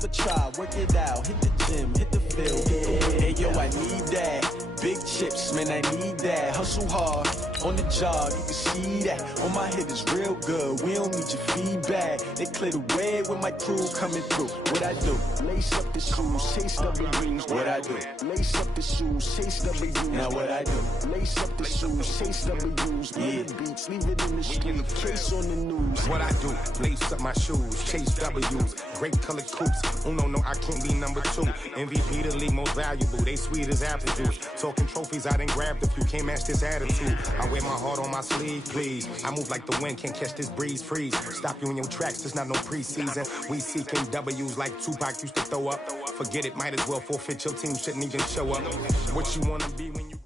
never try, work it out, hit the gym, hit the field. Hey, yo, I need that. Big chips, man, I need that. Hustle hard, on the job, you can see that. On my head is real good, we don't need your feedback. They clear the way with my crew coming through. What I do? Lace up the shoes, chase W's. What I do? Lace up the shoes, chase W's. Now what I do? Lace up the shoes, chase W's. Yeah, beats, leave it in the street, case on the news. What I do? Lace up my shoes, chase W's. Great colored coops. Oh no, I can't be number 2. MVP the league most valuable. They sweet as apple juice. Talking trophies, I didn't grab the few. Can't match this attitude. I wear my heart on my sleeve, please. I move like the wind, can't catch this breeze, freeze. Stop you in your tracks, there's not no preseason. We seeking W's like Tupac used to throw up. Forget it, might as well forfeit. Your team shouldn't even show up. What you wanna be when you...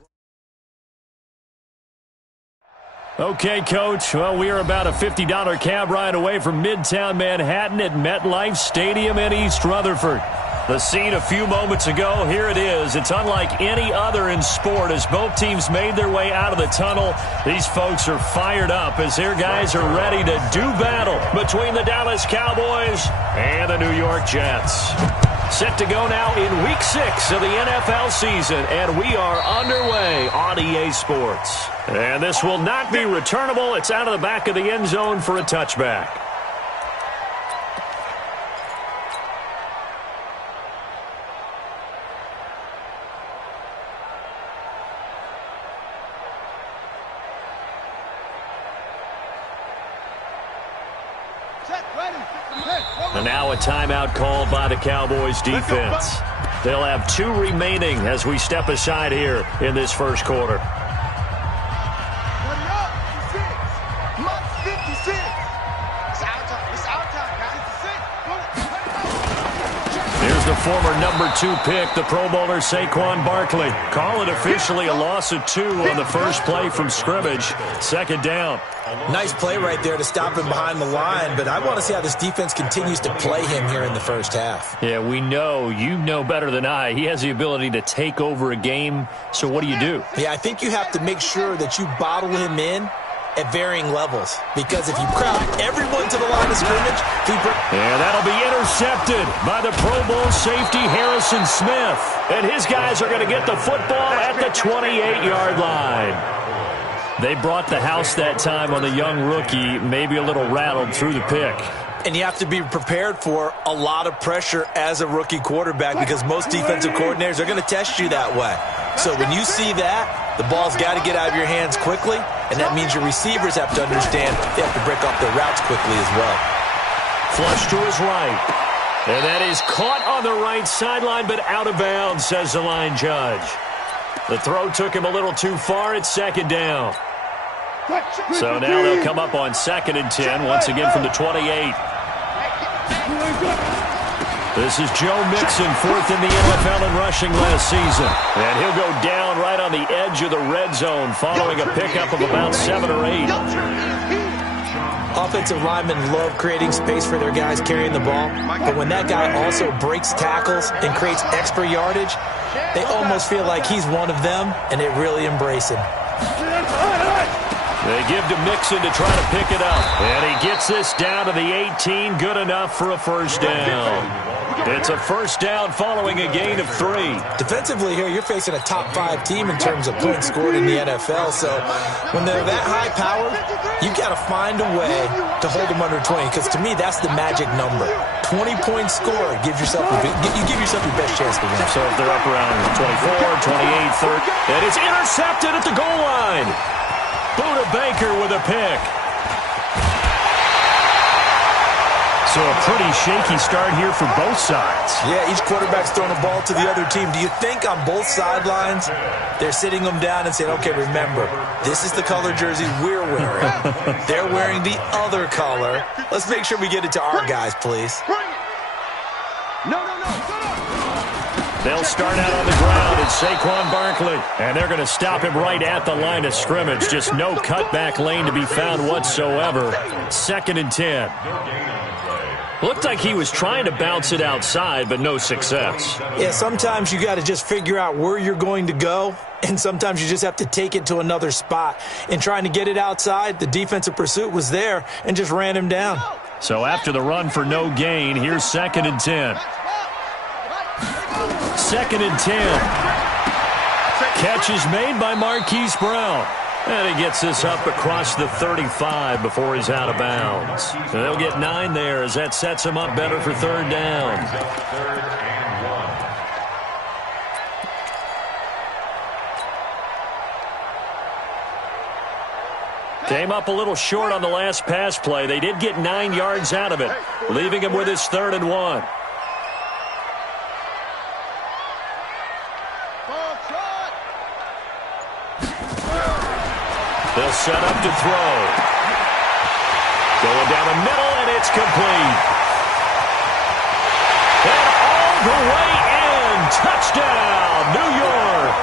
Okay, Coach. Well, we are about a $50 cab ride away from Midtown Manhattan at MetLife Stadium in East Rutherford. The scene a few moments ago, here it is. It's unlike any other in sport as both teams made their way out of the tunnel. These folks are fired up as their guys are ready to do battle between the Dallas Cowboys and the New York Jets. Set to go now in Week 6 of the NFL season, and we are underway on EA Sports. And this will not be returnable. It's out of the back of the end zone for a touchback. And now a timeout called by the Cowboys defense. They'll have 2 remaining as we step aside here in this first quarter. Here's the former number 2 pick, the Pro Bowler Saquon Barkley. Call it officially a loss of 2 on the first play from scrimmage. Second down. Nice play right there to stop him behind the line, but I want to see how this defense continues to play him here in the first half. Yeah, we know. You know better than I. He has the ability to take over a game, so what do you do? Yeah, I think you have to make sure that you bottle him in at varying levels, because if you crowd everyone to the line of scrimmage, yeah, that'll be intercepted by the Pro Bowl safety Harrison Smith. And his guys are going to get the football at the 28-yard line. They brought the house that time on the young rookie, maybe a little rattled through the pick. And you have to be prepared for a lot of pressure as a rookie quarterback, because most defensive coordinators are going to test you that way. So when you see that, the ball's got to get out of your hands quickly, and that means your receivers have to understand they have to break off their routes quickly as well. Flush to his right. And that is caught on the right sideline, but out of bounds, says the line judge. The throw took him a little too far. It's second down. So now they'll come up on 2nd and 10, once again from the 28. This is Joe Mixon, 4th in the NFL in rushing last season. And he'll go down right on the edge of the red zone following a pickup of about 7 or 8. Offensive linemen love creating space for their guys carrying the ball, but when that guy also breaks tackles and creates extra yardage, they almost feel like he's one of them, and they really embrace him. They give to Mixon to try to pick it up. And he gets this down to the 18. Good enough for a first down. It's a first down following a gain of 3. Defensively here, you're facing a top 5 team in terms of points scored in the NFL. So when they're that high powered, you've got to find a way to hold them under 20. Because to me, that's the magic number. 20-point score gives yourself you give yourself your best chance to win. So if they're up around 24, 28, 30, and it's intercepted at the goal line. Buda Baker with a pick. So a pretty shaky start here for both sides. Yeah, each quarterback's throwing a ball to the other team. Do you think on both sidelines they're sitting them down and saying, okay, remember, this is the color jersey we're wearing. They're wearing the other color. Let's make sure we get it to our guys, please. They'll start out on the ground. It's Saquon Barkley. And they're going to stop him right at the line of scrimmage. Just no cutback lane to be found whatsoever. 2nd and 10. Looked like he was trying to bounce it outside, but no success. Yeah, sometimes you got to just figure out where you're going to go, and sometimes you just have to take it to another spot. In trying to get it outside, the defensive pursuit was there and just ran him down. So after the run for no gain, here's 2nd and 10. 2nd and 10. Catch is made by Marquise Brown. And he gets this up across the 35 before he's out of bounds. So they'll get 9 there as that sets him up better for 3rd down. Came up a little short on the last pass play. They did get 9 yards out of it, leaving him with his 3rd and 1. They'll set up to throw. Going down the middle, and it's complete. And all the way in. Touchdown, New York.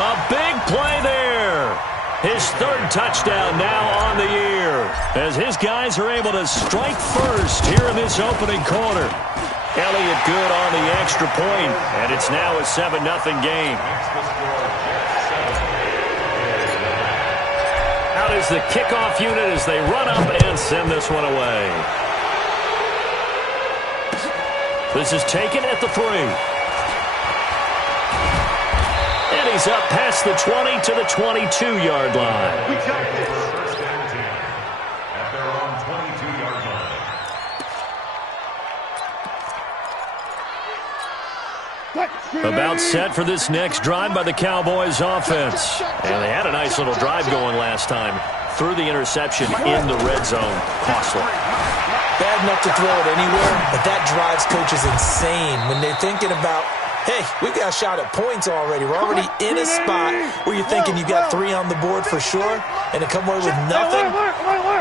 A big play there. His 3rd touchdown now on the year, as his guys are able to strike first here in this opening quarter. Elliott good on the extra point, and it's now a 7-0 game. Out is the kickoff unit as they run up and send this one away. This is taken at the 3. And he's up past the 20 to the 22-yard line. We got this. 1st and 10 at their own 22-yard line. About set for this next drive by the Cowboys offense. And they had a nice little drive going last time. Threw the interception in the red zone. Costly. Bad enough to throw it anywhere, but that drives coaches insane when they're thinking about, hey, we've got a shot at points already. We're already in a spot where you're thinking you got 3 on the board for sure, and to come away with nothing,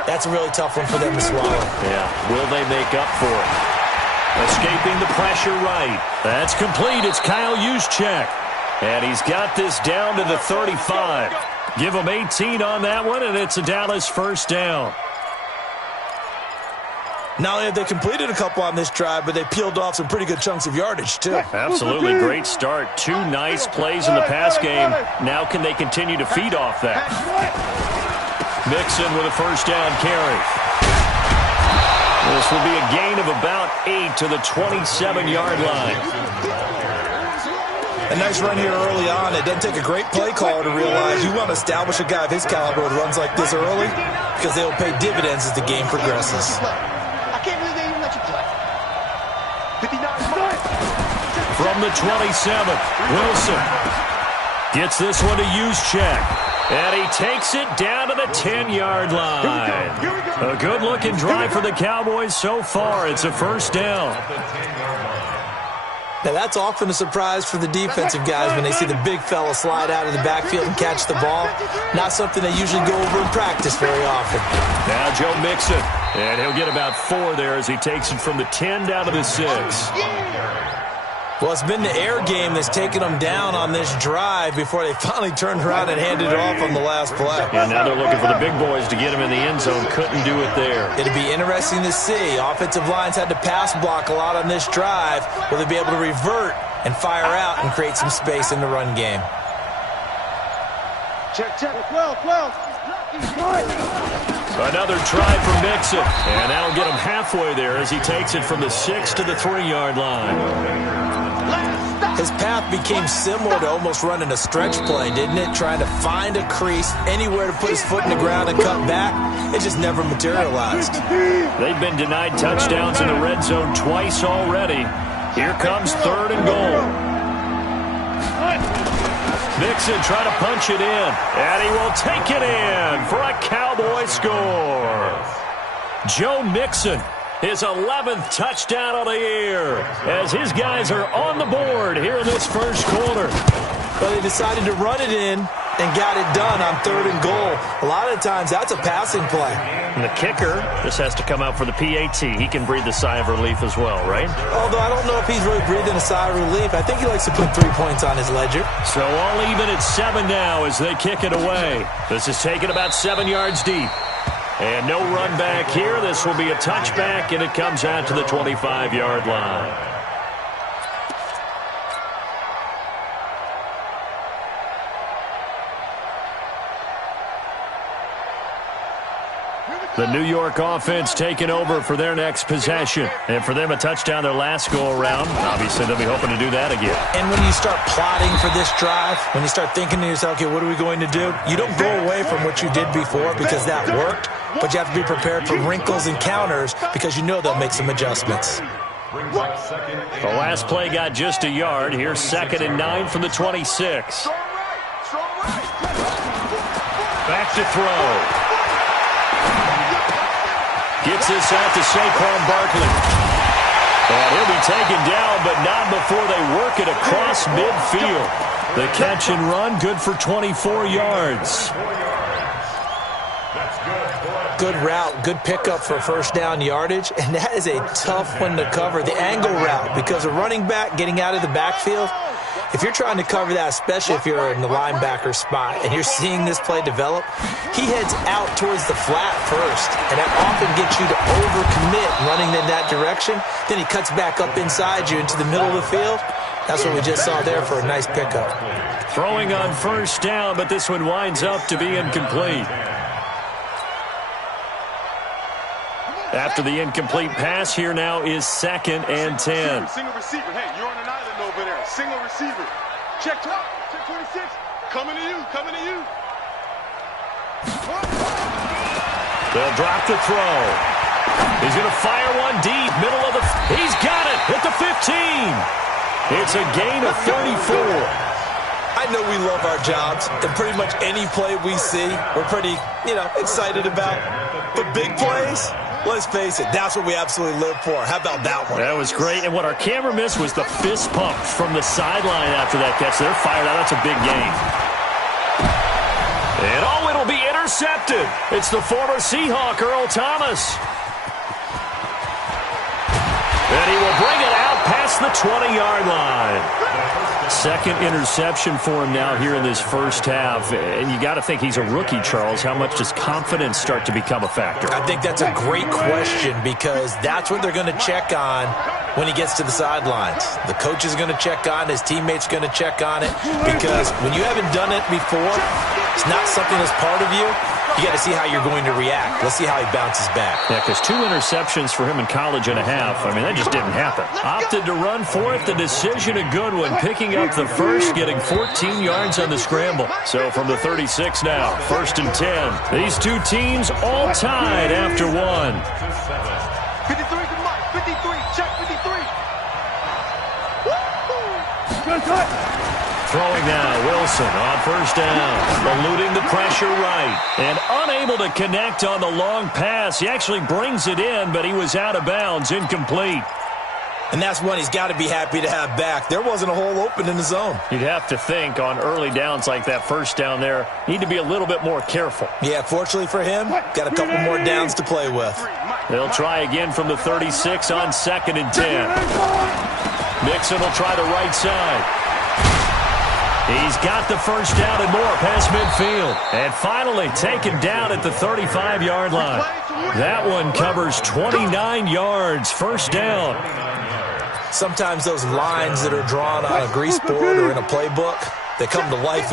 that's a really tough one for them to swallow. Yeah, will they make up for it? Escaping the pressure right. That's complete. It's Kyle Juszczyk. And he's got this down to the 35. Give him 18 on that one, and it's a Dallas 1st down. Not only have they completed a couple on this drive, but they peeled off some pretty good chunks of yardage, too. Absolutely great start. 2 nice plays in the pass game. Now can they continue to feed off that? Mixon with a 1st down carry. This will be a gain of about 8 to the 27-yard line. A nice run here early on. It doesn't take a great play caller to realize you want to establish a guy of his caliber who runs like this early because they will pay dividends as the game progresses. From the 27, Wilson gets this one to Juszczyk. And he takes it down to the 10-yard line. A good-looking drive for the Cowboys so far. It's a 1st down. Now, that's often a surprise for the defensive guys when they see the big fella slide out of the backfield and catch the ball. Not something they usually go over in practice very often. Now Joe Mixon. And he'll get about 4 there as he takes it from the 10 down to the 6. Well, it's been the air game that's taken them down on this drive before they finally turned around and handed it off on the last play. And now they're looking for the big boys to get him in the end zone. Couldn't do it there. It'll be interesting to see. Offensive lines had to pass block a lot on this drive. Will they be able to revert and fire out and create some space in the run game? Check. 12. Another try for Mixon. And that'll get him halfway there as he takes it from the 6 to the 3-yard line. His path became similar to almost running a stretch play, didn't it? Trying to find a crease, anywhere to put his foot in the ground and cut back. It just never materialized. They've been denied touchdowns in the red zone twice already. Here comes 3rd and goal. Mixon trying to punch it in, and he will take it in for a Cowboy score. Joe Mixon, his 11th touchdown of the year, as his guys are on the board here in this 1st quarter. But they decided to run it in and got it done on 3rd and goal. A lot of times, that's a passing play. And the kicker just has to come out for the PAT. He can breathe a sigh of relief as well, right? Although I don't know if he's really breathing a sigh of relief. I think he likes to put 3 points on his ledger. So all even at 7 now as they kick it away. This is taken about 7 yards deep. And no run back here. This will be a touchback, and it comes out to the 25-yard line. Here we The New York offense taking over for their next possession. And for them, a touchdown their last go-around. Obviously, they'll be hoping to do that again. And when you start plotting for this drive, when you start thinking to yourself, okay, what are we going to do? You don't go away from what you did before because that worked, but you have to be prepared for wrinkles and counters because you know they'll make some adjustments. The last play got just a yard. Here's 2nd and 9 from the 26. Back to throw. Gets this out to Saquon Barkley. And he'll be taken down, but not before they work it across midfield. The catch and run, good for 24 yards. Good route, good pickup for first down yardage, and that is a tough one to cover. The angle route, because a running back getting out of the backfield, if you're trying to cover that, especially if you're in the linebacker spot and you're seeing this play develop, he heads out towards the flat first, and that often gets you to overcommit running in that direction. Then he cuts back up inside you into the middle of the field. That's what we just saw there for a nice pickup. Throwing on first down, but this one winds up to be incomplete. After the incomplete pass, here now is 2nd and 10. Single receiver. Hey, you're on an island over there. Single receiver. Check 26. Coming to you. Coming to you. They'll drop the throw. He's going to fire one deep. Middle of the... He's got it at the 15. It's a gain of 34. I know we love our jobs, and pretty much any play we see, we're pretty, excited about. But big plays... Let's face it, that's what we absolutely live for. How about that one? That was great. And what our camera missed was the fist pump from the sideline after that catch. They're fired out. That's a big gain. And it'll be intercepted. It's the former Seahawk, Earl Thomas. And he will bring it out past the 20-yard line. Second interception for him now here in this first half. And you got to think he's a rookie, Charles. How much does confidence start to become a factor? I think that's a great question because that's what they're going to check on when he gets to the sidelines. The coach is going to check on it. His teammates are going to check on it because when you haven't done it before, it's not something that's part of you. You got to see how you're going to react. Let's see how he bounces back. Yeah, because 2 interceptions for him in college and a half. I mean, that just didn't happen. Opted to run for it. The decision a good one. Picking up the first, getting 14 yards on the scramble. So from the 36 now, 1st and 10. These two teams all tied after one. 53 to Mike. 53. Check 53. Good cut. Throwing now, Wilson on first down, eluding the pressure right, and unable to connect on the long pass. He actually brings it in, but he was out of bounds, incomplete. And that's one he's got to be happy to have back. There wasn't a hole open in the zone. You'd have to think on early downs like that first down there, need to be a little bit more careful. Yeah, fortunately for him, got a couple more downs to play with. They'll try again from the 36 on 2nd and 10. Mixon will try the right side. He's got the first down and more past midfield. And finally taken down at the 35-yard line. That one covers 29 yards. First down. Sometimes those lines that are drawn on a grease board or in a playbook, they come to life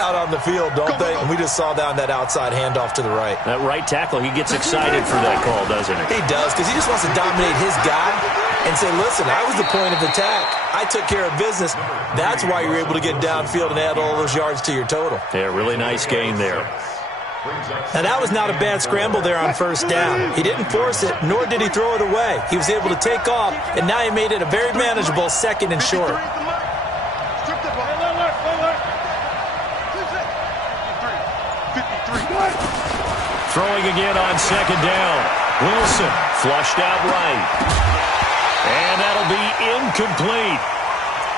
out on the field, don't they? And we just saw down that outside handoff to the right. That right tackle, he gets excited for that call, doesn't he? He does, because he just wants to dominate his guy and say, listen, I was the point of attack. I took care of business. That's why you're able to get downfield and add all those yards to your total. Yeah, really nice gain there. Now, that was not a bad scramble there on first down. He didn't force it, nor did he throw it away. He was able to take off, and now he made it a very manageable 2nd and short. Throwing again on 2nd down. Wilson flushed out right. And that'll be incomplete.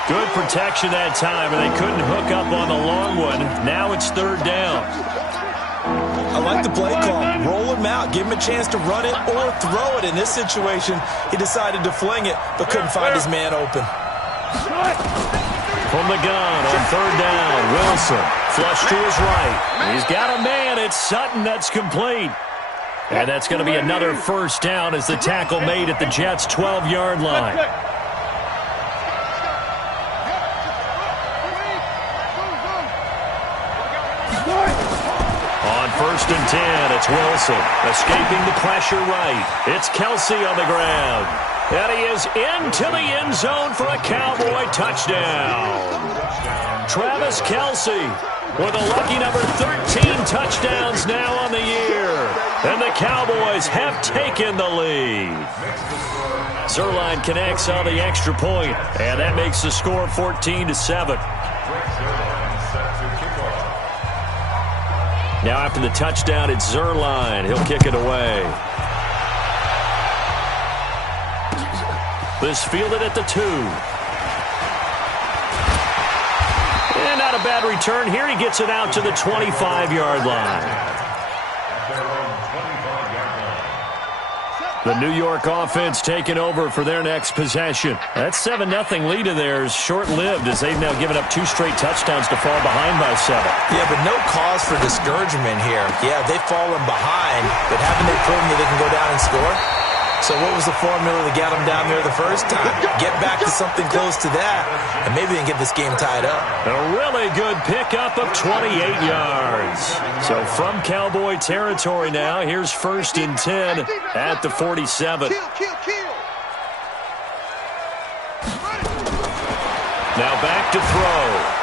Good protection that time, and they couldn't hook up on the long one. Now it's 3rd down. I like the play call. Roll him out. Give him a chance to run it or throw it. In this situation, he decided to fling it, but couldn't find his man open. From the gun on 3rd down, Wilson flush to his right. He's got a man. It's Sutton. That's complete. And that's going to be another first down as the tackle made at the Jets' 12-yard line. On first and 10, it's Wilson. Escaping the pressure right. It's Kelsey on the ground. And he is into the end zone for a Cowboy touchdown. Travis Kelsey with a lucky number 13 touchdowns now on the year. And the Cowboys have taken the lead. Zerline connects on the extra point, and that makes the score 14-7. Now after the touchdown, it's Zerline. He'll kick it away. This fielded at the 2. And not a bad return here. He gets it out to the 25-yard line. The New York offense taking over for their next possession. That 7-0 lead of theirs short-lived as they've now given up 2 straight touchdowns to fall behind by 7. Yeah, but no cause for discouragement here. Yeah, they've fallen behind, but haven't they proven that they can go down and score? So what was the formula to get them down there the first time? Get back to something close to that, and maybe they can get this game tied up. A really good pickup of 28 yards. So from Cowboy territory now, here's first and 10 at the 47. Now back to throw.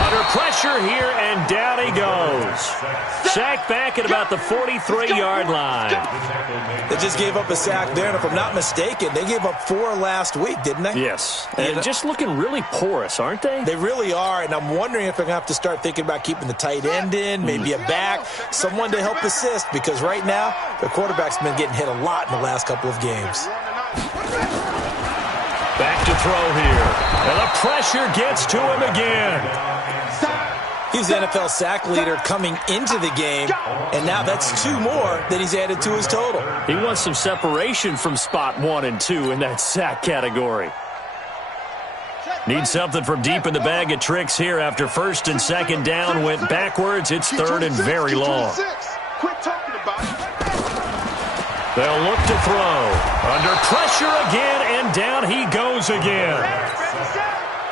Under pressure here, and down he goes. Sacked back at about the 43-yard line. They just gave up a sack there, and if I'm not mistaken, they gave up 4 last week, didn't they? Yes, and just looking really porous, aren't they? They really are, and I'm wondering if they're going to have to start thinking about keeping the tight end in, maybe a back, someone to help assist, because right now, the quarterback's been getting hit a lot in the last couple of games. Back to throw here, and the pressure gets to him again. He's the NFL sack leader coming into the game, and now that's 2 more that he's added to his total. He wants some separation from spot 1 and 2 in that sack category. Needs something from deep in the bag of tricks here after first and second down went backwards. It's third and very long. They'll look to throw. Under pressure again, and down he goes again.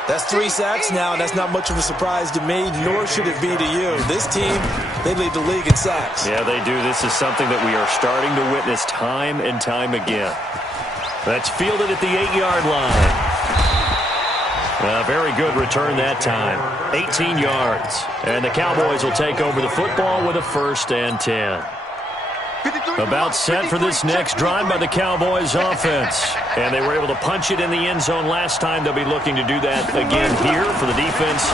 That's 3 sacks now, and that's not much of a surprise to me, nor should it be to you. This team, they lead the league in sacks. Yeah, they do. This is something that we are starting to witness time and time again. That's fielded at the 8-yard line. Very good return that time. 18 yards. And the Cowboys will take over the football with a first and 10. About set for this next drive by the Cowboys offense. And they were able to punch it in the end zone last time. They'll be looking to do that again here for the defense.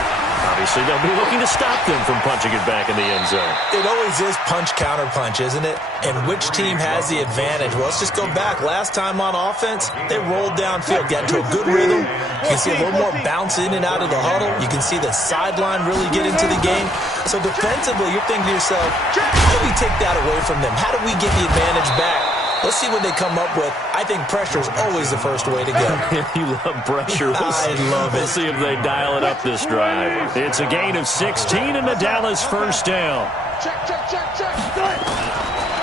Obviously, they'll be looking to stop them from punching it back in the end zone. It always is punch-counter-punch, isn't it? And which team has the advantage? Well, let's just go back. Last time on offense, they rolled downfield, got into a good rhythm. You can see a little more bounce in and out of the huddle. You can see the sideline really get into the game. So defensively, you're thinking to yourself, how do we take that away from them? How do we get the advantage back? Let's see what they come up with. I think pressure is always the first way to go. You love pressure. I love it. We'll see if they dial it up this drive. It's a gain of 16 and the Dallas first down.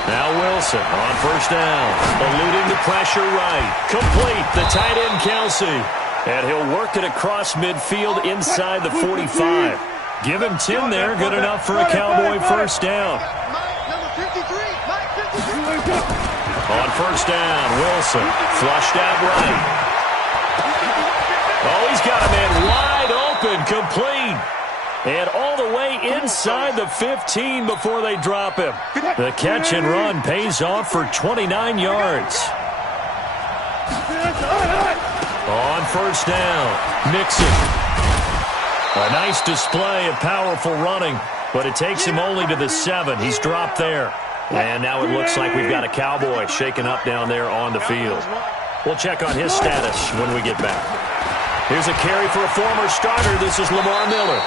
Now Wilson on first down. Eluding the pressure right. Complete the tight end Kelsey. And he'll work it across midfield inside the 45. Give him 10 there. Good enough for a Cowboy first down. On first down, Wilson flushed out right. Oh, he's got a man wide open, complete. And all the way inside the 15 before they drop him. The catch and run pays off for 29 yards. On first down, Mixon. A nice display of powerful running, but it takes him only to the 7. He's dropped there. And now it looks like we've got a Cowboy shaken up down there on the field. We'll check on his status when we get back. Here's a carry for a former starter. This is Lamar Miller.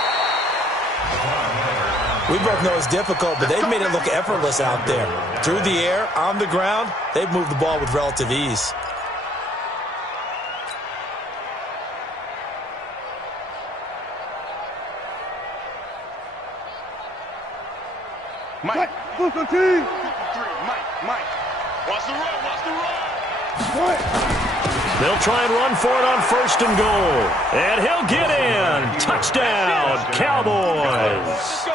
We both know it's difficult, but they've made it look effortless out there. Through the air, on the ground, they've moved the ball with relative ease. Mike. Mike. Watch the run. They'll try and run for it on first and goal. And he'll get in. Touchdown, Cowboys. Let's go.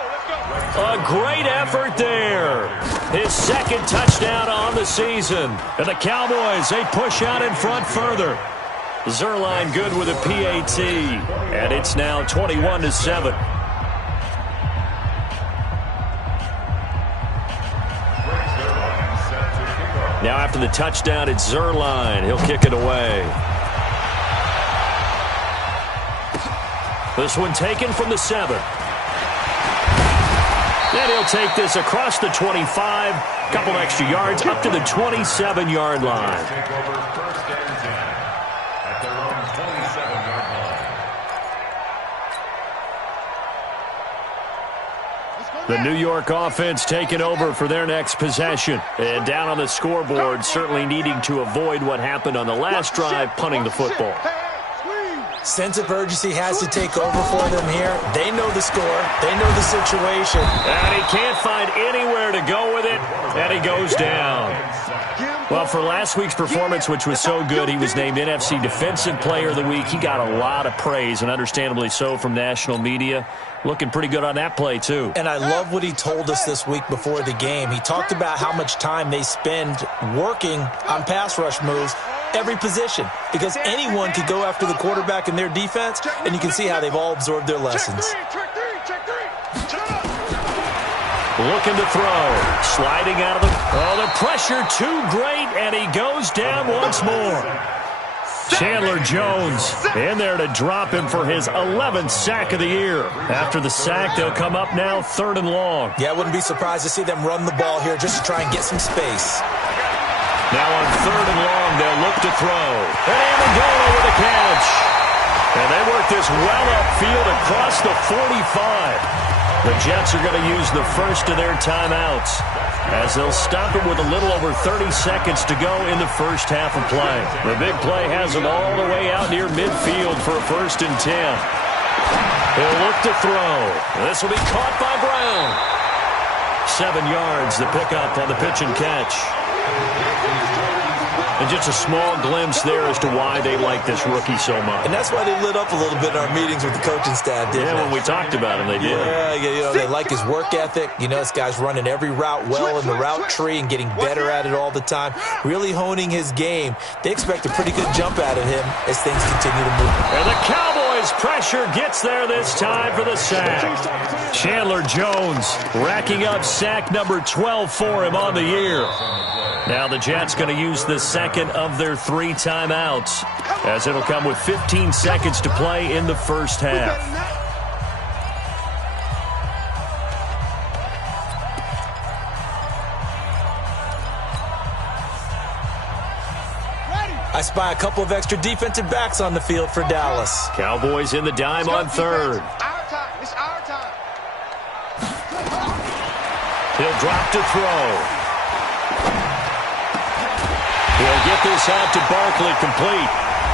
A great effort there. His second touchdown on the season. And the Cowboys, they push out in front further. Zerline good with a PAT. And it's now 21-7. Now after the touchdown, it's Zerline. He'll kick it away. This one taken from the 7. And he'll take this across the 25. Couple extra yards up to the 27-yard line. The New York offense taking over for their next possession. And down on the scoreboard, certainly needing to avoid what happened on the last drive, punting the football. Sense of urgency has to take over for them here. They know the score. They know the situation. And he can't find anywhere to go with it, and he goes down. Well, for last week's performance, which was so good, he was named NFC Defensive Player of the Week. He got a lot of praise, and understandably so, from national media. Looking pretty good on that play, too. And I love what he told us this week before the game. He talked about how much time they spend working on pass rush moves, every position, because anyone could go after the quarterback in their defense, and you can see how they've all absorbed their lessons. Looking to throw. Sliding out of the... Oh, the pressure too great, and he goes down once more. Chandler Jones in there to drop him for his 11th sack of the year. After the sack, they'll come up now 3rd and long. Yeah, I wouldn't be surprised to see them run the ball here just to try and get some space. Now on 3rd and long, they'll look to throw. And Amendola with a catch. And they work this well upfield across the 45. The Jets are going to use the first of their timeouts as they'll stop it with a little over 30 seconds to go in the first half of play. The big play has them all the way out near midfield for a 1st and 10. He'll look to throw. This will be caught by Brown. 7 yards, the pickup on the pitch and catch. And just a small glimpse there as to why they like this rookie so much. And that's why they lit up a little bit in our meetings with the coaching staff, didn't they? When we talked about him, they did. Yeah, you know, they like his work ethic. You know, this guy's running every route well in the route tree and getting better at it all the time, really honing his game. They expect a pretty good jump out of him as things continue to move. And the Cowboys pressure gets there this time for the sack. Chandler Jones racking up sack number 12 for him on the year. Now the Jets going to use the second of their 3 timeouts, as it'll come with 15 seconds to play in the first half. I spy a couple of extra defensive backs on the field for Dallas. Cowboys in the dime on 3rd. It's our time. He'll drop to throw. He'll get this out to Barkley, complete.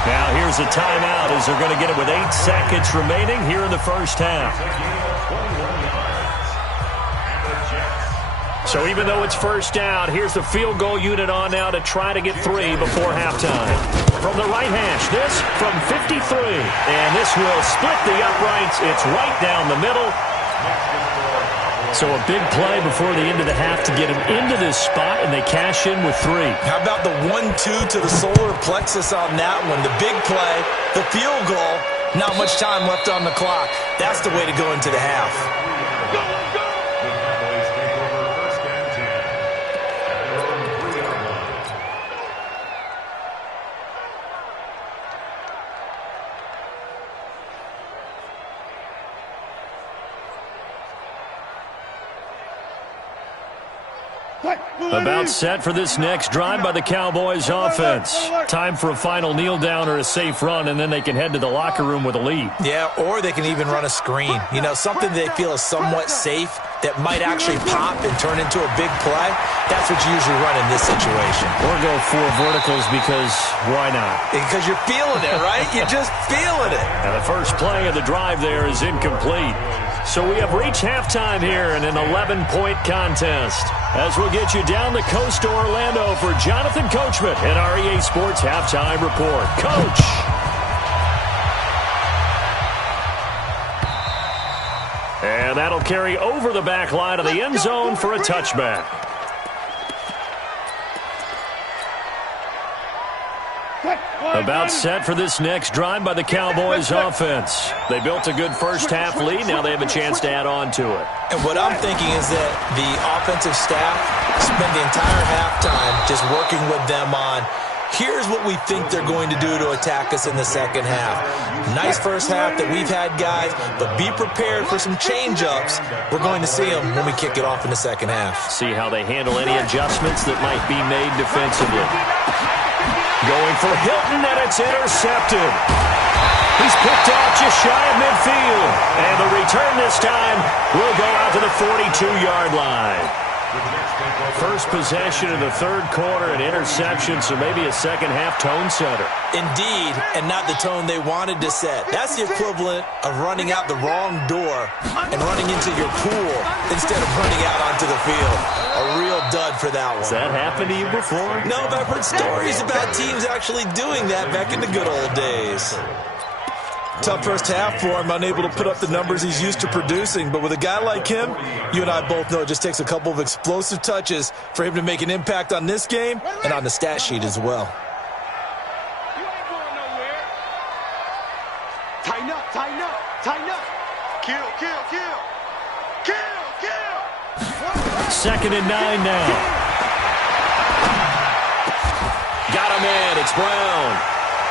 Now here's a timeout as they're going to get it with 8 seconds remaining here in the first half. So even though it's first down, here's the field goal unit on now to try to get 3 before halftime. From the right hash, this from 53. And this will split the uprights. It's right down the middle. So a big play before the end of the half to get him into this spot, and they cash in with 3. How about the 1-2 to the solar plexus on that one? The big play, the field goal, not much time left on the clock. That's the way to go into the half. About set for this next drive by the Cowboys offense. Time for a final kneel down or a safe run, and then they can head to the locker room with a lead. Yeah, or they can even run a screen. You know, something they feel is somewhat safe that might actually pop and turn into a big play. That's what you usually run in this situation. Or go 4 verticals because why not? Because you're feeling it, right? You're just feeling it. And the first play of the drive there is incomplete. So we have reached halftime here in an 11-point contest. As we'll get you down the coast to Orlando for Jonathan Coachman in our EA Sports Halftime Report. Coach! And that'll carry over the back line of the end zone for a touchback. About set for this next drive by the Cowboys offense. They built a good first-half lead. Now they have a chance to add on to it. And what I'm thinking is that the offensive staff spend the entire halftime just working with them on, here's what we think they're going to do to attack us in the second half. Nice first half that we've had, guys, but be prepared for some change-ups. We're going to see them when we kick it off in the second half. See how they handle any adjustments that might be made defensively. Going for Hilton, and it's intercepted. He's picked off just shy of midfield. And the return this time will go out to the 42-yard line. First possession of the third quarter, an interception, so maybe a second-half tone setter. Indeed, and not the tone they wanted to set. That's the equivalent of running out the wrong door and running into your pool instead of running out onto the field. A real dud for that one. Has that happened to you before? No, but I've heard stories about teams actually doing that back in the good old days. Tough first half for him, unable to put up the numbers he's used to producing. But with a guy like him, you and I both know it just takes a couple of explosive touches for him to make an impact on this game and on the stat sheet as well. You ain't going nowhere. Tighten up, tighten up, tighten up. Kill, kill, kill. Kill, kill. Second and 9 now. Got a man, it's Brown.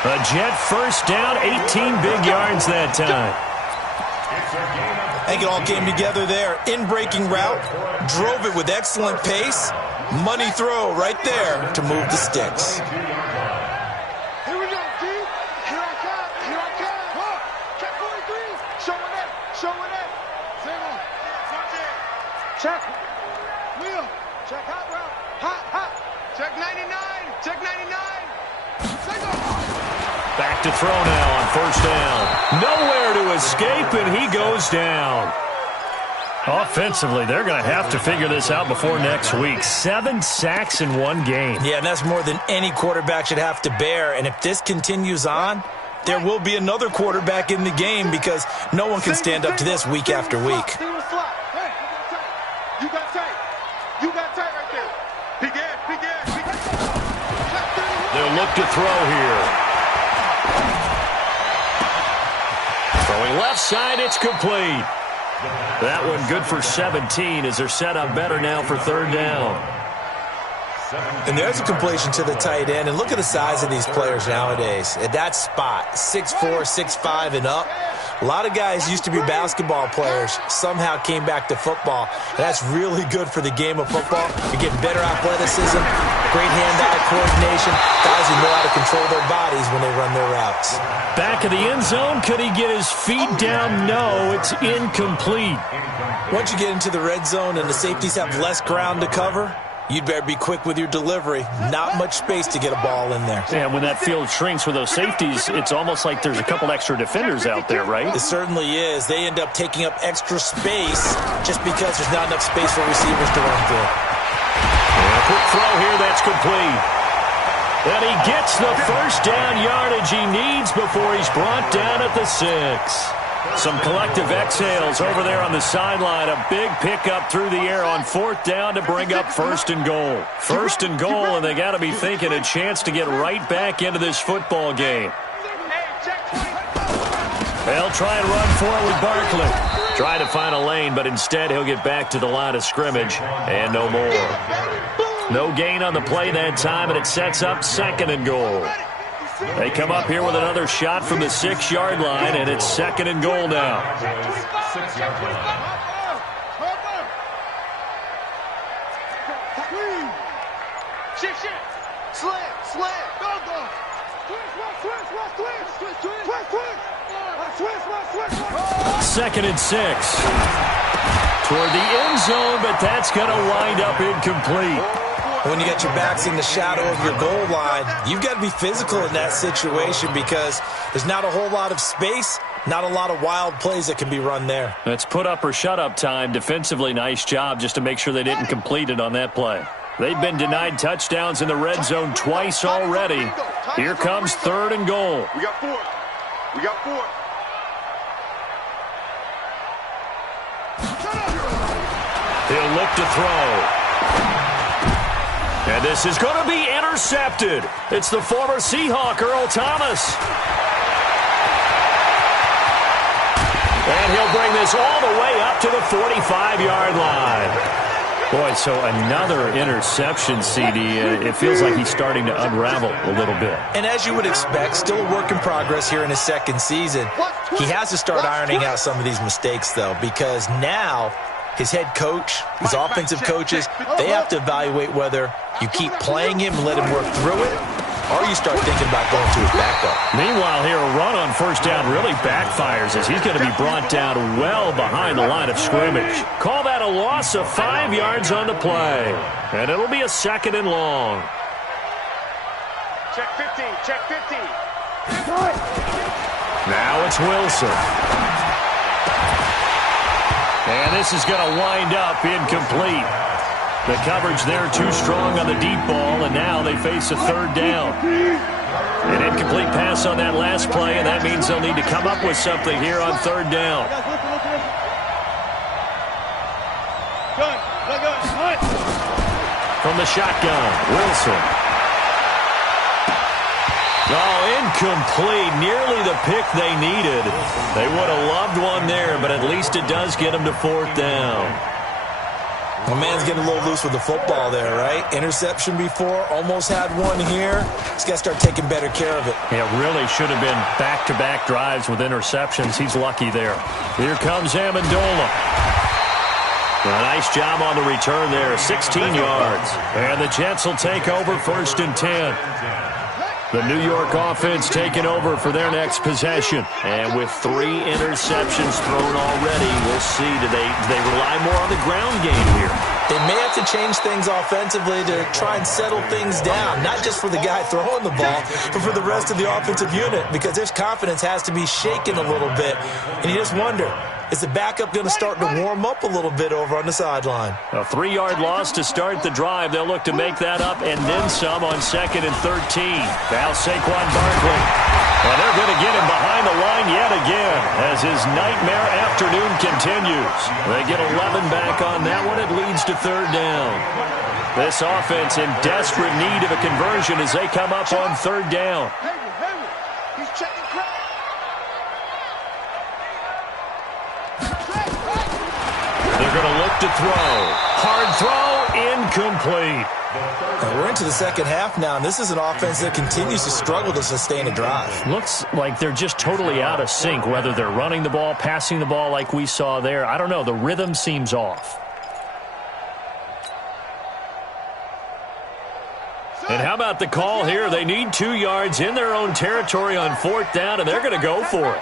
A Jet first down, 18 big yards that time. I think it all came together there. In-breaking route, drove it with excellent pace. Money throw right there to move the sticks. Here we go, D. Here I come, here I come. Check 43. Showing up, showing up. Single. Check. Wheel. Check hot route. Hot, hot. Check 99. Check 99. Single. Back to throw now on first down. Nowhere to escape, and he goes down. Offensively, they're going to have to figure this out before next week. 7 sacks in one game. Yeah, and that's more than any quarterback should have to bear. And if this continues on, there will be another quarterback in the game because no one can stand up to this week after week. You got tight. You got tight right there. Big ass, big ass, big ass. They'll look to throw here. Throwing left side, it's complete. That one good for 17 as they're set up better now for third down. And there's a completion to the tight end. And look at the size of these players nowadays. At that spot, 6'4", 6'5", and up. A lot of guys used to be basketball players, somehow came back to football. And that's really good for the game of football. You're getting better athleticism, great hand-eye coordination, guys who know how to control their bodies when they run their routes. Back of the end zone, could he get his feet down? No, it's incomplete. Once you get into the red zone and the safeties have less ground to cover, you'd better be quick with your delivery. Not much space to get a ball in there. Yeah, when that field shrinks with those safeties, it's almost like there's a couple extra defenders out there, right? It certainly is. They end up taking up extra space just because there's not enough space for receivers to run through. And a quick throw here, that's complete. And he gets the first down yardage he needs before he's brought down at the 6. Some collective exhales over there on the sideline. A big pickup through the air on fourth down to bring up first and goal. First and goal, and they got to be thinking a chance to get right back into this football game. They'll try and run for it with Barkley. Try to find a lane, but instead he'll get back to the line of scrimmage and no more. No gain on the play that time, and it sets up second and goal. They come up here with another shot from the 6-yard line, and it's second and goal now. Second and 6. Toward the end zone, but that's going to wind up incomplete. When you get your backs in the shadow of your goal line, you've got to be physical in that situation because there's not a whole lot of space, not a lot of wild plays that can be run there. That's put up or shut up time. Defensively, nice job just to make sure they didn't complete it on that play. They've been denied touchdowns in the red zone twice already. Here comes third and goal. We got 4. We got 4. He'll look to throw. And this is going to be intercepted. It's the former Seahawk, Earl Thomas. And he'll bring this all the way up to the 45-yard line. Boy, so another interception, CD. It feels like he's starting to unravel a little bit. And as you would expect, still a work in progress here in his second season. He has to start ironing out some of these mistakes, though, because now his head coach, his offensive coaches, they have to evaluate whether you keep playing him and let him work through it, or you start thinking about going to his backup. Meanwhile, here, a run on first down really backfires as he's going to be brought down well behind the line of scrimmage. Call that a loss of 5 yards on the play. And it'll be a 2nd and long. Check 15, check 15. Now it's Wilson. And this is going to wind up incomplete. The coverage there too strong on the deep ball, and now they face a 3rd down. An incomplete pass on that last play, and that means they'll need to come up with something here on 3rd down. From the shotgun, Wilson. Oh, incomplete. Nearly the pick they needed. They would have loved one there, but at least it does get them to 4th down. The man's getting a little loose with the football there, right? Interception before, almost had one here. He's got to start taking better care of it. It really should have been back-to-back drives with interceptions. He's lucky there. Here comes Amendola. A nice job on the return there, 16 yards. And the Jets will take over 1st and 10. The New York offense taking over for their next possession. And with 3 interceptions thrown already, we'll see. Do they rely more on the ground game here? They may have to change things offensively to try and settle things down, not just for the guy throwing the ball, but for the rest of the offensive unit, because their confidence has to be shaken a little bit. And you just wonder, is the backup going to start to warm up a little bit over on the sideline? A 3-yard loss to start the drive. They'll look to make that up and then some on 2nd and 13. Now Saquon Barkley. Well, they're going to get him behind the line yet again as his nightmare afternoon continues. They get 11 back on that one. It leads to 3rd down. This offense in desperate need of a conversion as they come up on 3rd down. He's checking crap. They're going to look to throw. Hard throw, incomplete. And we're into the second half now, and this is an offense that continues to struggle to sustain a drive. Looks like they're just totally out of sync, whether they're running the ball, passing the ball like we saw there. I don't know. The rhythm seems off. And how about the call here? They need 2 yards in their own territory on 4th down, and they're going to go for it.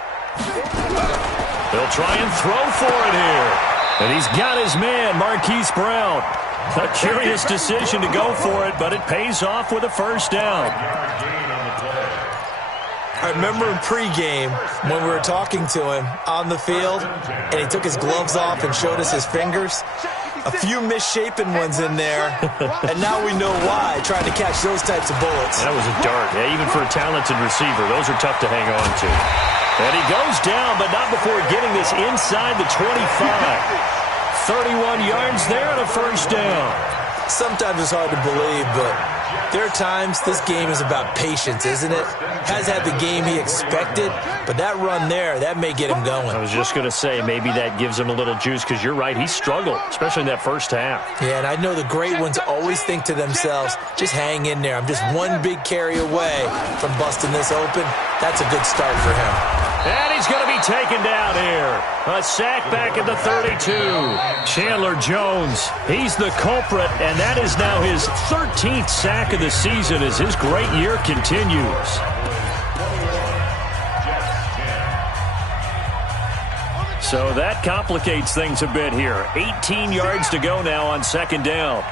They'll try and throw for it here. And he's got his man, Marquise Brown. A curious decision to go for it, but it pays off with a 1st down. I remember in pregame when we were talking to him on the field, and he took his gloves off and showed us his fingers. A few misshapen ones in there, and now we know why, trying to catch those types of bullets. That was a dart. Yeah, even for a talented receiver, those are tough to hang on to. And he goes down, but not before getting this inside the 25. 31 yards there and a 1st down. Sometimes it's hard to believe, but there are times this game is about patience, isn't it? Has had the game he expected, but that run there, that may get him going. I was just going to say, maybe that gives him a little juice, because you're right, he struggled, especially in that 1st half. Yeah, and I know the great ones always think to themselves, just hang in there. I'm just one big carry away from busting this open. That's a good start for him. And he's going to be taken down here. A sack back at the 32. Chandler Jones, he's the culprit, and that is now his 13th sack of the season as his great year continues. So that complicates things a bit here. 18 yards to go now on 2nd down.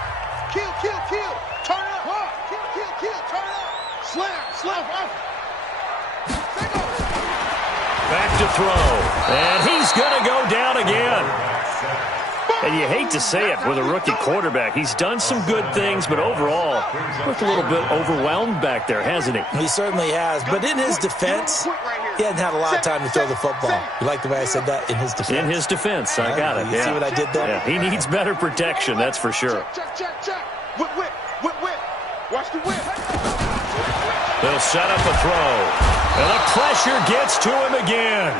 Kill. Turn it up. Kill. Turn it up. Slam. Back to throw. And he's going to go down again. And you hate to say it with a rookie quarterback. He's done some good things, but overall, looked a little bit overwhelmed back there, hasn't he? He certainly has. But in his defense, He hadn't had a lot of time to throw the football. You like the way I said that? In his defense. In his defense. I got it. You see what I did there? Yeah, he needs better protection, that's for sure. Check. Whip. Watch the whip. They'll set up a throw. And the pressure gets to him again.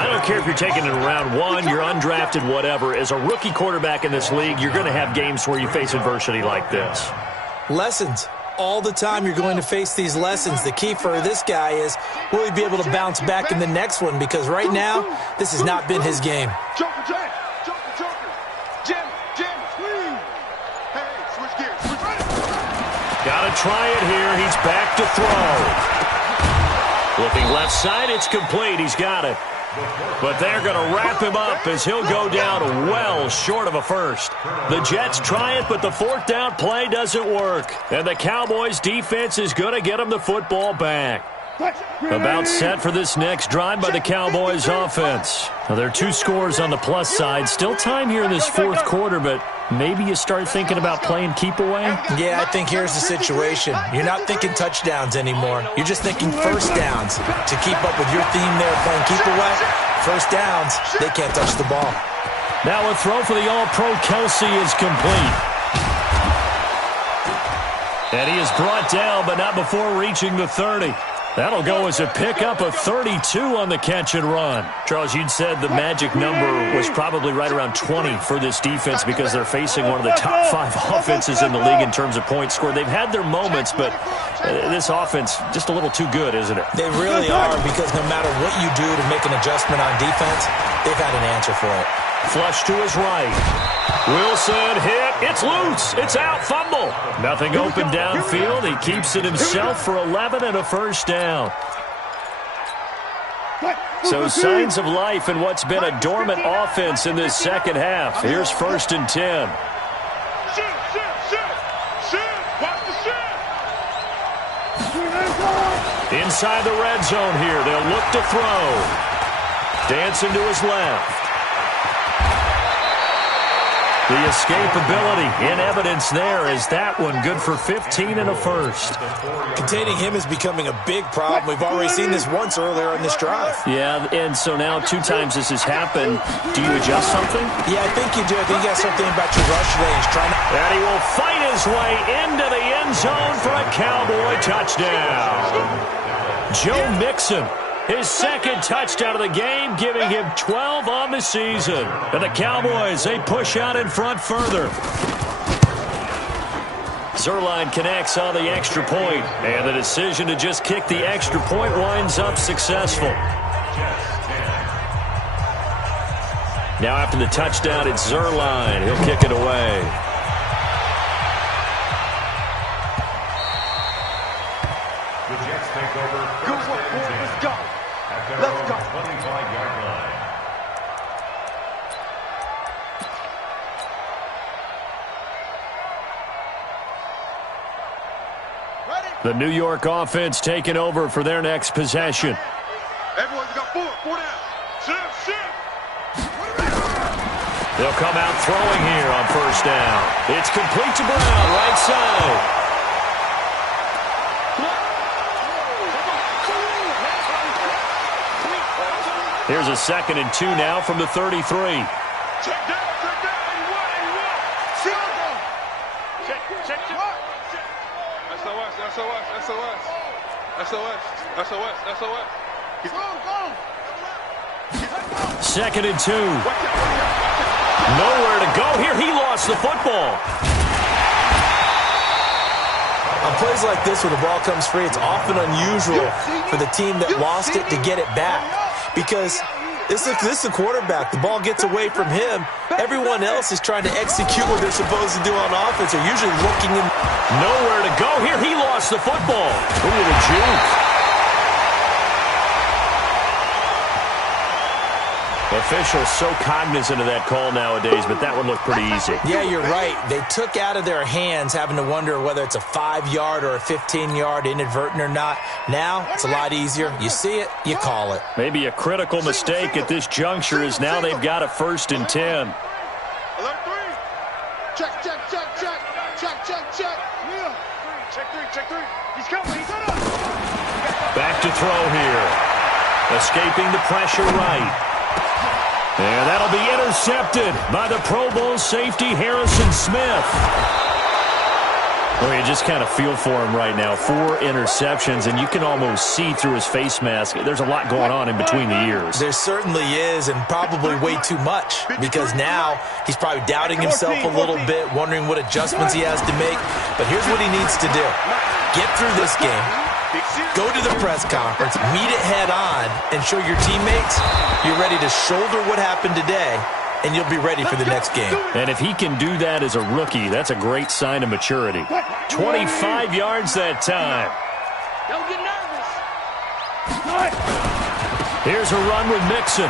I don't care if you're taking it in round 1, you're undrafted, whatever. As a rookie quarterback in this league, you're going to have games where you face adversity like this. Lessons. All the time you're going to face these lessons. The key for this guy is, will he be able to bounce back in the next one? Because right now, this has not been his game. Joker. Jam. Swing. Hey, switch gears. Got to try it here. He's back to throw. Looking left side, it's complete. He's got it. But they're going to wrap him up as he'll go down well short of a first. The Jets try it, but the fourth down play doesn't work. And the Cowboys defense is going to get him the football back. About set for this next drive by the Cowboys offense. Now, there are 2 scores on the plus side. Still time here in this fourth quarter, but maybe you start thinking about playing keep away? Yeah, I think here's the situation. You're not thinking touchdowns anymore. You're just thinking first downs. To keep up with your theme there playing keep away, first downs, they can't touch the ball. Now a throw for the All-Pro Kelsey is complete. And he is brought down, but not before reaching the 30. That'll go as a pickup of 32 on the catch and run. Charles, you'd said the magic number was probably right around 20 for this defense because they're facing one of the top 5 offenses in the league in terms of points scored. They've had their moments, but this offense just a little too good, isn't it? They really are, because no matter what you do to make an adjustment on defense, they've had an answer for it. Flush to his right. Wilson hit. It's loose. It's out. Fumble. Nothing open downfield. He keeps it himself for 11 and a first down. So signs of life in what's been a dormant offense in this second half. Here's 1st and 10. Inside the red zone here. They'll look to throw. Dancing to his left. The escapability in evidence there is that one good for 15 and a first. Containing him is becoming a big problem. We've already seen this once earlier in this drive. Yeah, and so now 2 times this has happened. Do you adjust something? Yeah, I think you do. I think you got something about your rush range. And he will fight his way into the end zone for a Cowboy touchdown. Joe Mixon. His second touchdown of the game, giving him 12 on the season. And the Cowboys, they push out in front further. Zerline connects on the extra point, and the decision to just kick the extra point winds up successful. Now after the touchdown, it's Zerline. He'll kick it away. The Jets take over. Good work, boy. Let's go. Let's go. 25-yard line. The New York offense taking over for their next possession. Everyone's got 4 down. Sit. They'll come out throwing here on first down. It's complete to Brown, right side. Here's a 2nd and 2 now from the 33. Check down. 81. Check. SOS. He's gone. 2nd and 2. Nowhere to go here. He lost the football. On plays like this where the ball comes free, it's often unusual for the team that lost it to get it back. Because this is the quarterback. The ball gets away from him. Everyone else is trying to execute what they're supposed to do on offense. They're usually looking in. Nowhere to go here. He lost the football. Look at the juke. Officials so cognizant of that call nowadays, but that one looked pretty easy. Yeah, you're right. They took out of their hands having to wonder whether it's a 5-yard or a 15-yard inadvertent or not. Now, it's a lot easier. You see it, you call it. Maybe a critical mistake at this juncture is now they've got a 1st and 10. Alert 3. Check. Check 3. He's coming. He's on us. Back to throw here. Escaping the pressure right. And that'll be intercepted by the Pro Bowl safety Harrison Smith. Well, you just kind of feel for him right now. 4 interceptions, and you can almost see through his face mask. There's a lot going on in between the ears. There certainly is, and probably way too much, because now he's probably doubting himself a little bit, wondering what adjustments he has to make. But here's what he needs to do. Get through this game, go to the press conference, meet it head on, and show your teammates you're ready to shoulder what happened today, and you'll be ready for the next game. And if he can do that as a rookie, that's a great sign of maturity. 25 yards that time. Don't get nervous. Here's a run with Mixon.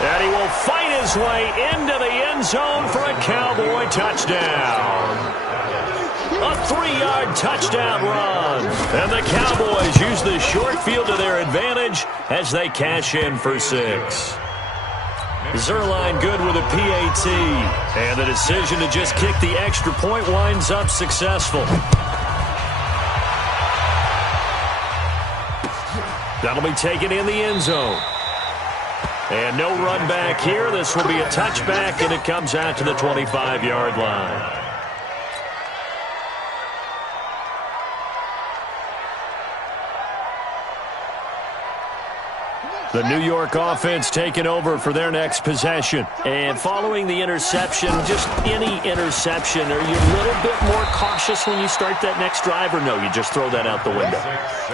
And he will fight his way into the end zone for a Cowboy touchdown. A 3-yard touchdown run. And the Cowboys use the short field to their advantage as they cash in for 6. Zerline good with a PAT. And the decision to just kick the extra point winds up successful. That'll be taken in the end zone. And no run back here. This will be a touchback, and it comes out to the 25-yard line. The New York offense taking over for their next possession. And following the interception, just any interception, are you a little bit more cautious when you start that next drive, or no, you just throw that out the window?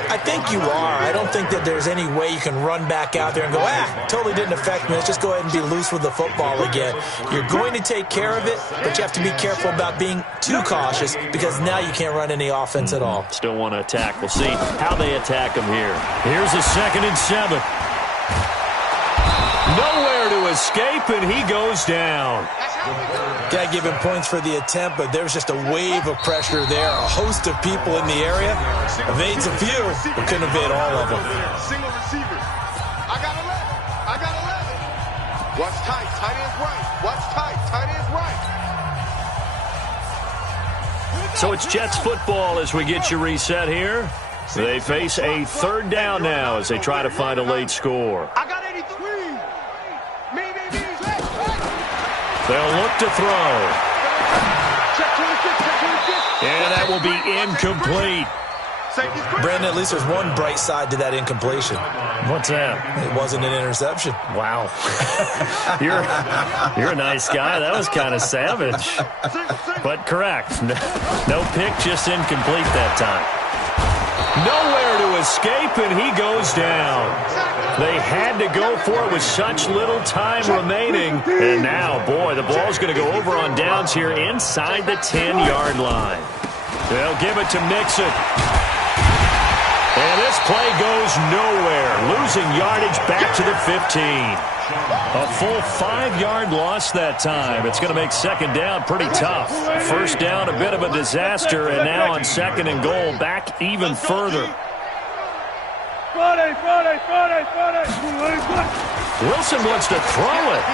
I think you are. I don't think that there's any way you can run back out there and go, totally didn't affect me. Let's just go ahead and be loose with the football again. You're going to take care of it, but you have to be careful about being too cautious, because now you can't run any offense at all. Still want to attack. We'll see how they attack him here. Here's a 2nd and 7. Nowhere to escape, and he goes down. Got to give him points for the attempt, but there's just a wave of pressure there. A host of people in the area. Evades a few, but couldn't evade all of them. Single receivers. I got 11. I got 11. Watch tight. Tight end's right. Watch tight. Tight end's right. So it's Jets football as we get you reset here. They face a 3rd down now as they try to find a late score. I got 83. They'll look to throw. Check 26. And that will be incomplete. Brandon, at least there's one bright side to that incompletion. What's that? It wasn't an interception. Wow. You're a nice guy. That was kind of savage. But correct. No pick, just incomplete that time. Nowhere to escape, and he goes down. They had to go for it with such little time remaining. And now, boy, the ball's going to go over on downs here inside the 10-yard line. They'll give it to Mixon. And this play goes nowhere, losing yardage back to the 15. A full 5-yard loss that time. It's going to make 2nd down pretty tough. 1st down, a bit of a disaster, and now on 2nd and goal, back even further. Wilson wants to throw it.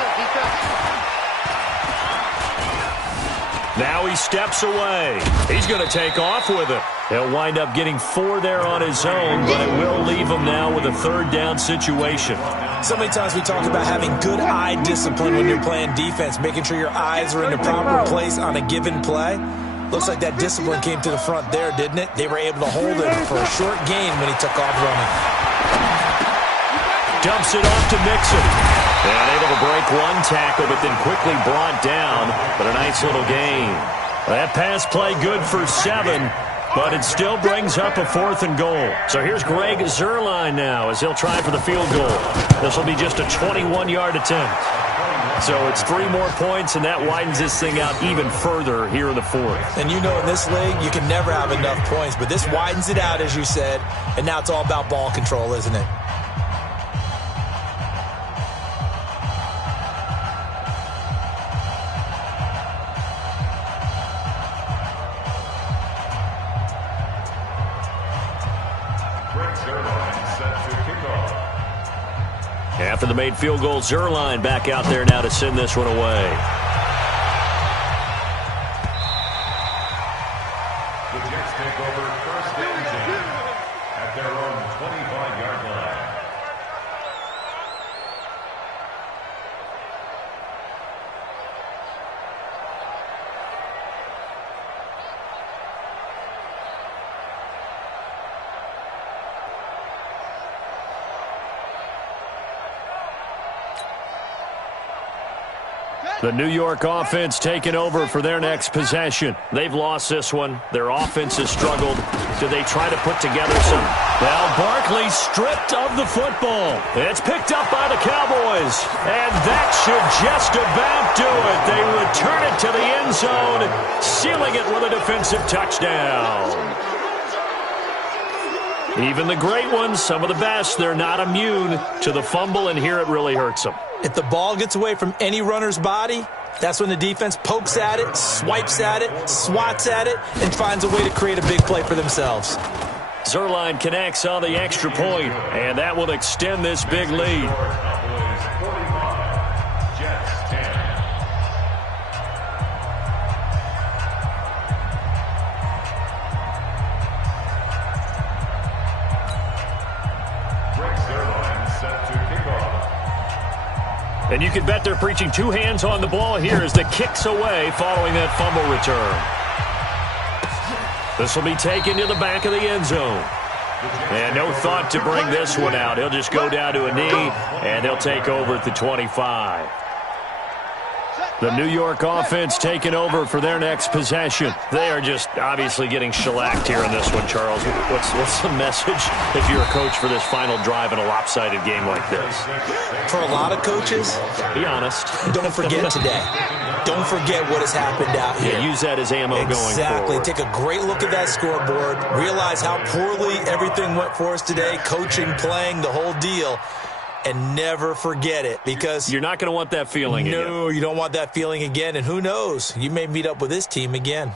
Now he steps away. He's going to take off with it. He'll wind up getting 4 there on his own, but it will leave him now with a 3rd down situation. So many times we talk about having good eye discipline when you're playing defense, making sure your eyes are in the proper place on a given play. Looks like that discipline came to the front there, didn't it? They were able to hold him for a short gain when he took off running. Dumps it off to Mixon. And able to break one tackle, but then quickly brought down. But a nice little gain. That pass play good for 7, but it still brings up a 4th and goal. So here's Greg Zerline now as he'll try for the field goal. This will be just a 21-yard attempt. So it's 3 more points, and that widens this thing out even further here in the 4th. And you know in this league, you can never have enough points, but this widens it out, as you said, and now it's all about ball control, isn't it? After the made field goal, Zerline back out there now to send this one away. The Jets take over 1st and 10 The New York offense taking over for their next possession. They've lost this one. Their offense has struggled. Do they try to put together some? Well, Barkley stripped of the football. It's picked up by the Cowboys. And that should just about do it. They return it to the end zone, sealing it with a defensive touchdown. Even the great ones, some of the best, they're not immune to the fumble, and here it really hurts them. If the ball gets away from any runner's body, that's when the defense pokes at it, swipes at it, swats at it, and finds a way to create a big play for themselves. Zuerlein connects on the extra point, and that will extend this big lead. And you can bet they're preaching two hands on the ball here as the kick's away following that fumble return. This will be taken to the back of the end zone. And no thought to bring this one out. He'll just go down to a knee, and he'll take over at the 25. The New York offense taking over for their next possession. They are just obviously getting shellacked here in this one, Charles. What's the message if you're a coach for this final drive in a lopsided game like this? For a lot of coaches, be honest. Don't forget today. Don't forget what has happened out here. Yeah, use that as ammo going forward. Exactly. Take a great look at that scoreboard. Realize how poorly everything went for us today. Coaching, playing, the whole deal. And never forget it, because you're not going to want that feeling again. No, you don't want that feeling again. And who knows? You may meet up with this team again.